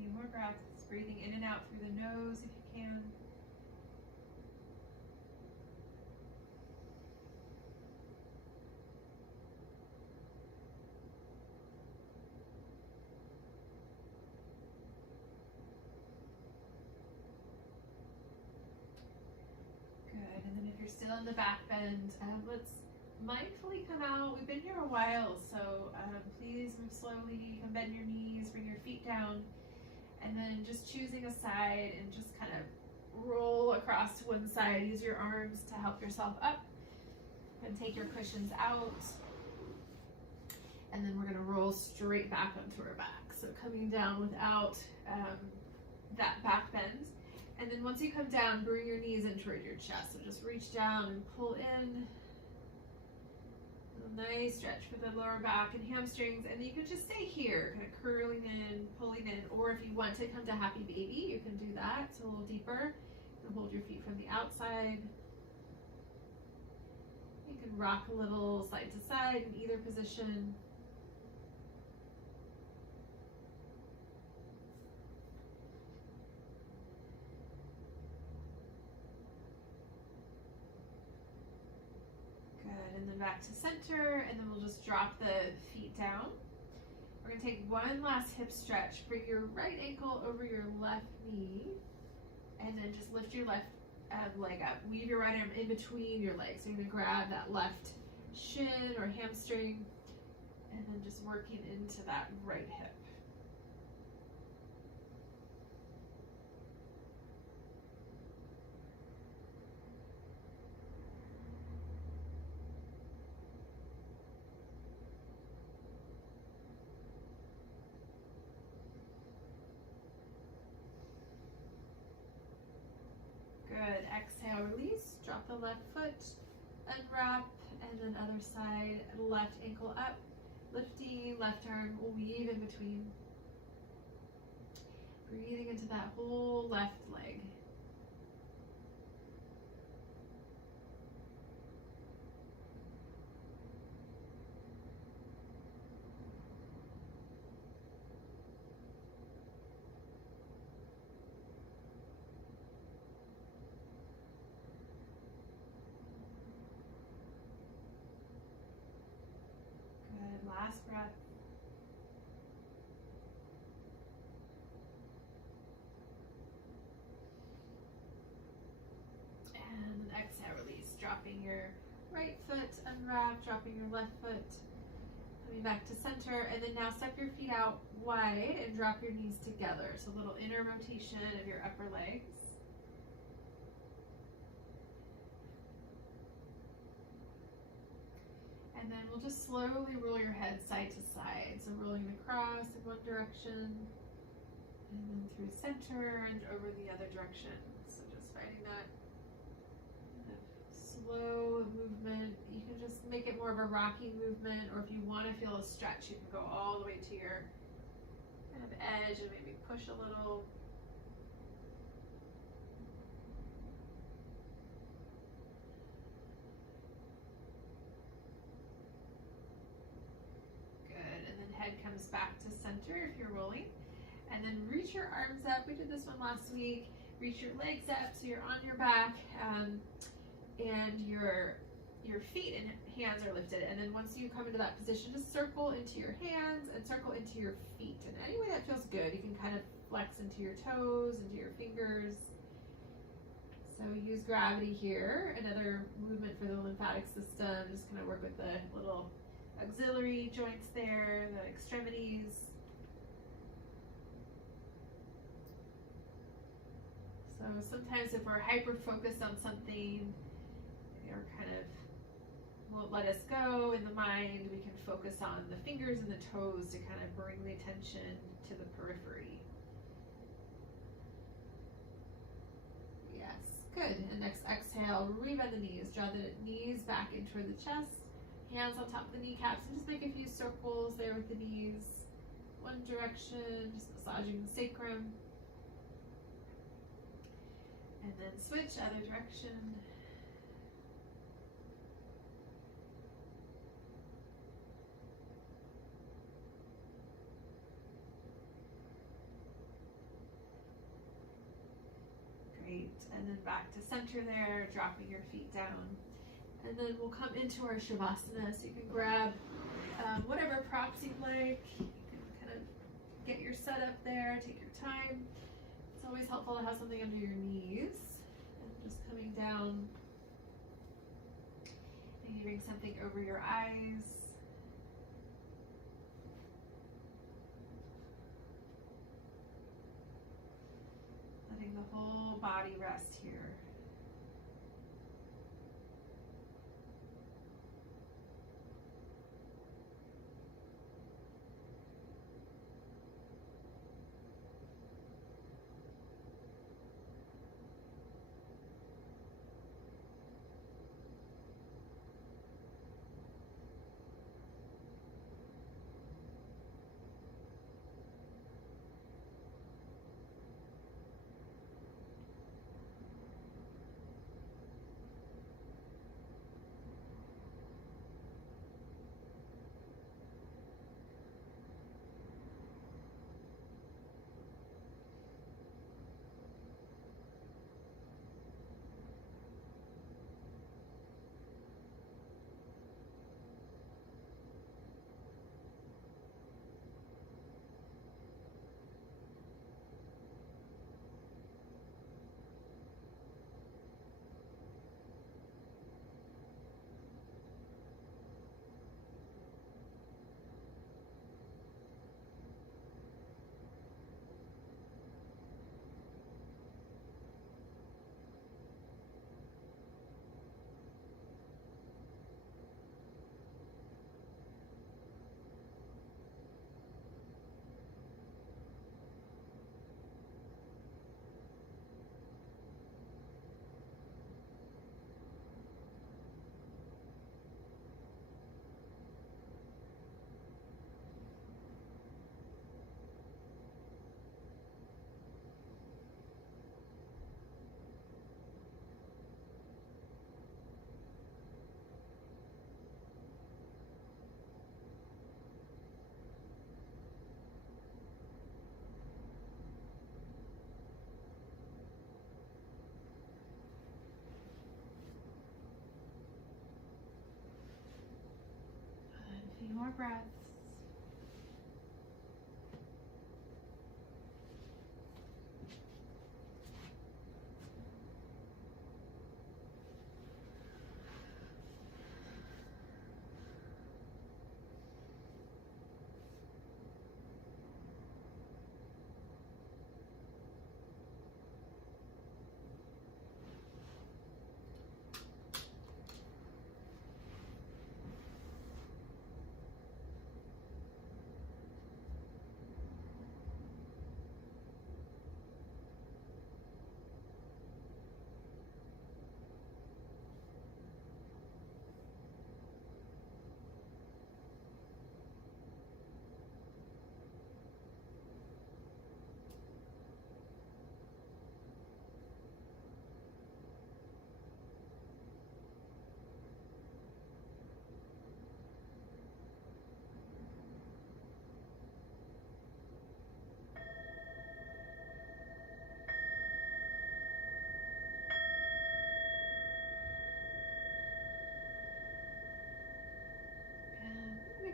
Few more breaths, breathing in and out through the nose if you can. Good, and then if you're still in the back bend, let's mindfully come out. We've been here a while, so please move slowly. You can bend your knees, bring your feet down. And then just choosing a side and just kind of roll across to one side. Use your arms to help yourself up and take your cushions out. And then we're going to roll straight back onto our back. So coming down without that back bend. And then once you come down, bring your knees in toward your chest. So just reach down and pull in. Nice stretch for the lower back and hamstrings, and you can just stay here, kind of curling in, pulling in, or if you want to come to happy baby, you can do that. It's a little deeper. And hold your feet from the outside. You can rock a little side to side in either position. And then back to center, and then we'll just drop the feet down. We're going to take one last hip stretch. Bring your right ankle over your left knee, and then just lift your left leg up. Weave your right arm in between your legs. So you're going to grab that left shin or hamstring, and then just working into that right hip. Good. Exhale, release. Drop the left foot, unwrap, and then other side, left ankle up. Lifting, left arm, weave in between. Breathing into that whole left leg. Last breath. And exhale, release. Dropping your right foot, unwrap, dropping your left foot, coming back to center, and then now step your feet out wide and drop your knees together. So a little inner rotation of your upper legs. And then we'll just slowly roll your head side to side. So rolling across in one direction, and then through center and over the other direction. So just finding that kind of slow movement. You can just make it more of a rocking movement, or if you want to feel a stretch, you can go all the way to your kind of edge and maybe push a little. Head comes back to center if you're rolling, and then reach your arms up. We did this one last week. Reach your legs up so you're on your back, and your feet and hands are lifted. And then once you come into that position, just circle into your hands and circle into your feet. And any way that feels good, you can kind of flex into your toes, into your fingers. So use gravity here. Another movement for the lymphatic system. Just kind of work with the little auxiliary joints there, the extremities. So sometimes if we're hyper focused on something, or kind of won't let us go in the mind, we can focus on the fingers and the toes to kind of bring the attention to the periphery. Yes, good. And next exhale, rebend the knees. Draw the knees back in toward the chest. Hands on top of the kneecaps, and just make a few circles there with the knees. One direction, just massaging the sacrum. And then switch, other direction. Great, and then back to center there, dropping your feet down. And then we'll come into our Shavasana, so you can grab whatever props you'd like. You can kind of get your setup there, take your time. It's always helpful to have something under your knees. And just coming down, maybe bring something over your eyes. Letting the whole body rest here. more breaths.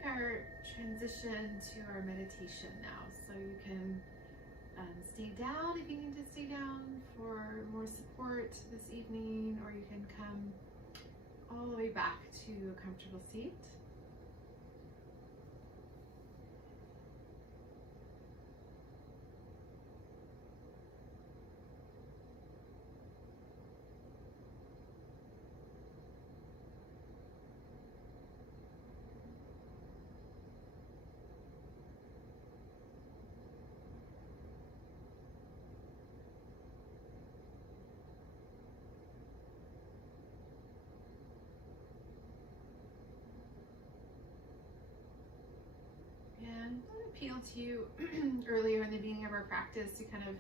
Our transition to our meditation now, so you can stay down if you need to stay down for more support this evening, or you can come all the way back to a comfortable seat. And I appealed to you earlier in the beginning of our practice to kind of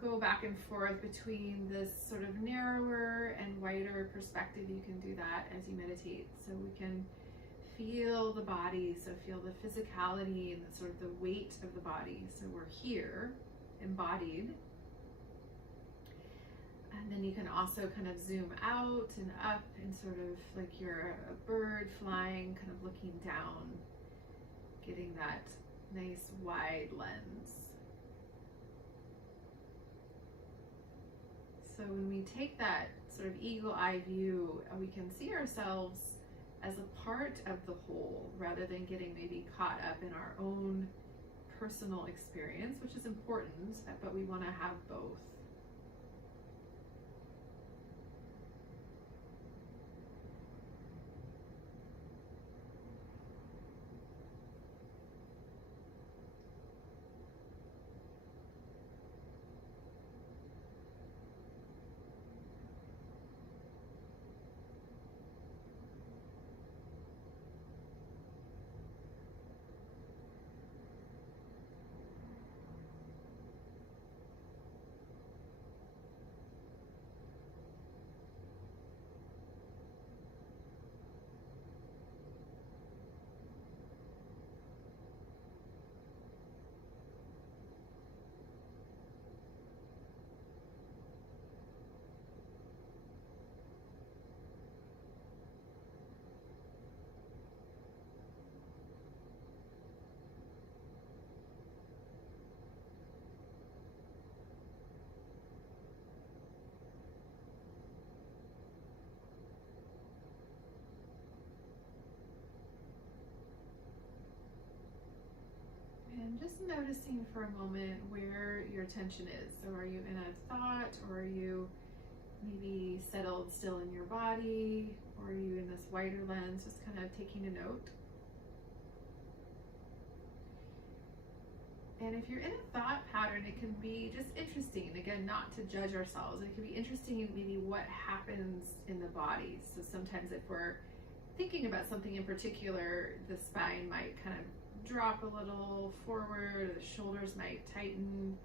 go back and forth between this sort of narrower and wider perspective. You can do that as you meditate, so we can feel the body, so feel the physicality and the sort of the weight of the body. So we're here, embodied. And then you can also kind of zoom out and up and sort of like you're a bird flying, kind of looking down, getting that nice wide lens. So when we take that sort of eagle eye view, we can see ourselves as a part of the whole, rather than getting maybe caught up in our own personal experience, which is important, but we want to have both. And just noticing for a moment where your attention is. So are you in a thought, or are you maybe settled still in your body, or are you in this wider lens, just kind of taking a note? And if you're in a thought pattern, it can be just interesting, again, not to judge ourselves. It can be interesting maybe what happens in the body. So sometimes if we're thinking about something in particular, the spine might kind of drop a little forward, the shoulders might tighten.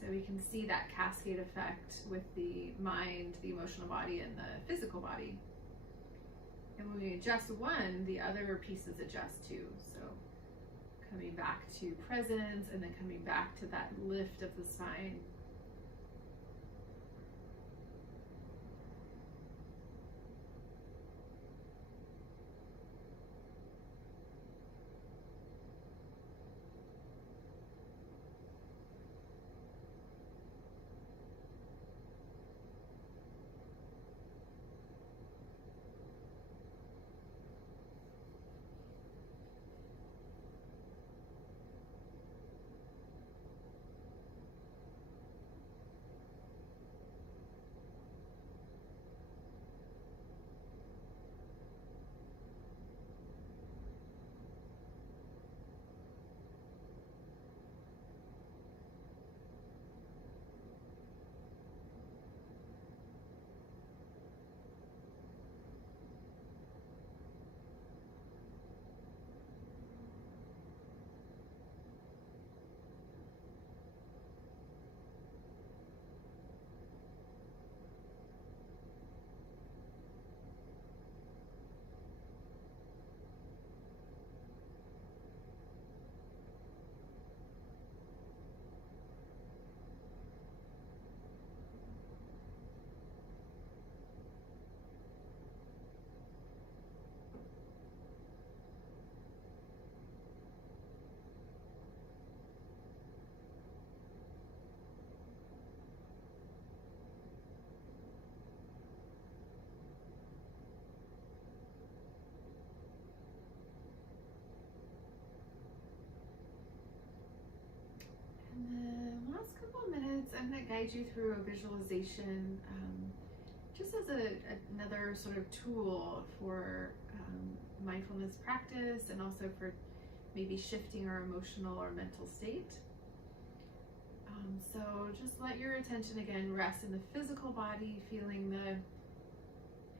So we can see that cascade effect with the mind, the emotional body, and the physical body. And when we adjust one, the other pieces adjust too. So coming back to presence, and then coming back to that lift of the spine. going to guide you through a visualization, just as another sort of tool for mindfulness practice, and also for maybe shifting our emotional or mental state. So just let your attention again rest in the physical body, feeling the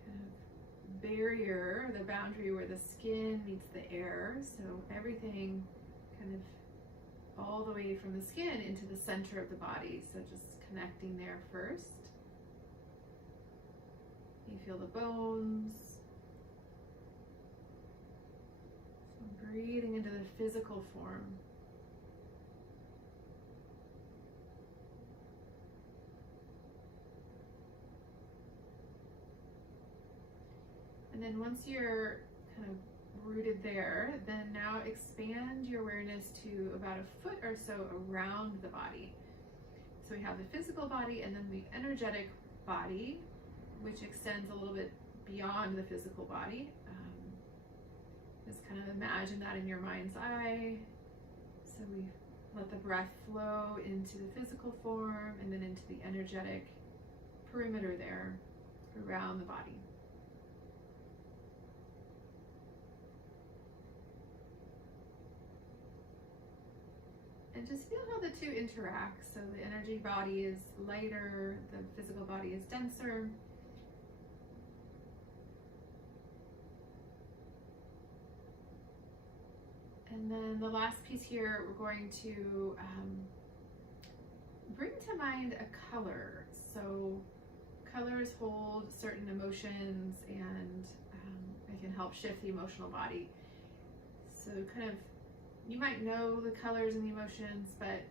kind of barrier, the boundary where the skin meets the air. So everything kind of all the way from the skin into the center of the body. So just connecting there first. You feel the bones. So breathing into the physical form. And then once you're kind of rooted there, then now expand your awareness to about a foot or so around the body. So we have the physical body and then the energetic body, which extends a little bit beyond the physical body. Just kind of imagine that in your mind's eye. So we let the breath flow into the physical form and then into the energetic perimeter there around the body. And just feel how the two interact. So the energy body is lighter, the physical body is denser. And then the last piece here, we're going to bring to mind a color. So colors hold certain emotions, and it can help shift the emotional body. So kind of, you might know the colors and the emotions, but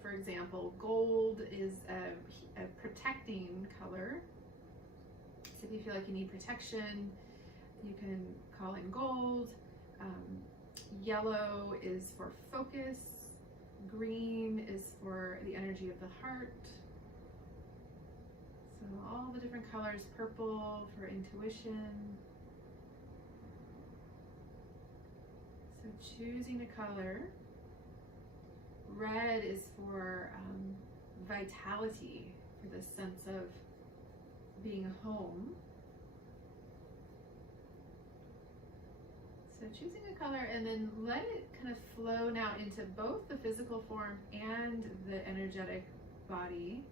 for example, gold is a protecting color. So if you feel like you need protection, you can call in gold. Yellow is for focus. Green is for the energy of the heart. So all the different colors, purple for intuition. So choosing a color. Red is for vitality, for the sense of being home. So choosing a color, and then let it kind of flow now into both the physical form and the energetic body.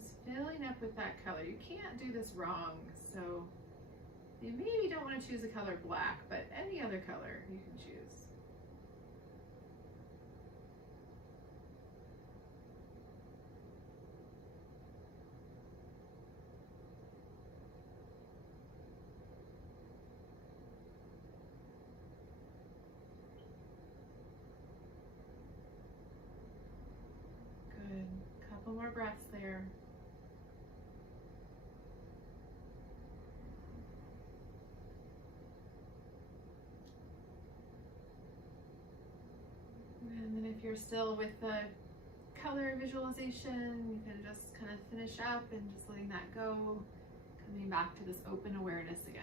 Just filling up with that color. You can't do this wrong, so you maybe don't want to choose the color black, but any other color you can choose. Good. Couple more breaths there. And then if you're still with the color visualization, you can just kind of finish up and just letting that go, coming back to this open awareness again.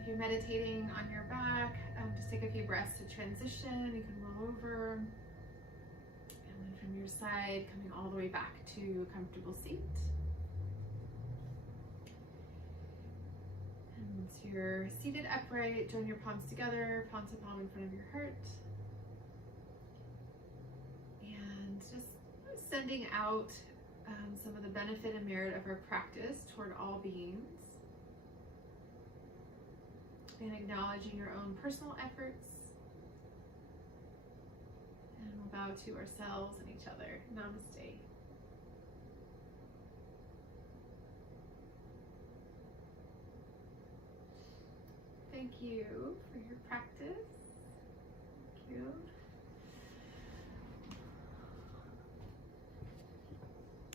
If you're meditating on your back, just take a few breaths to transition. You can roll over, and then from your side, coming all the way back to a comfortable seat. And once you're seated upright, join your palms together, palm to palm in front of your heart. And just sending out some of the benefit and merit of our practice toward all beings. And acknowledging your own personal efforts. And we'll bow to ourselves and each other. Namaste. Thank you for your practice. Thank you.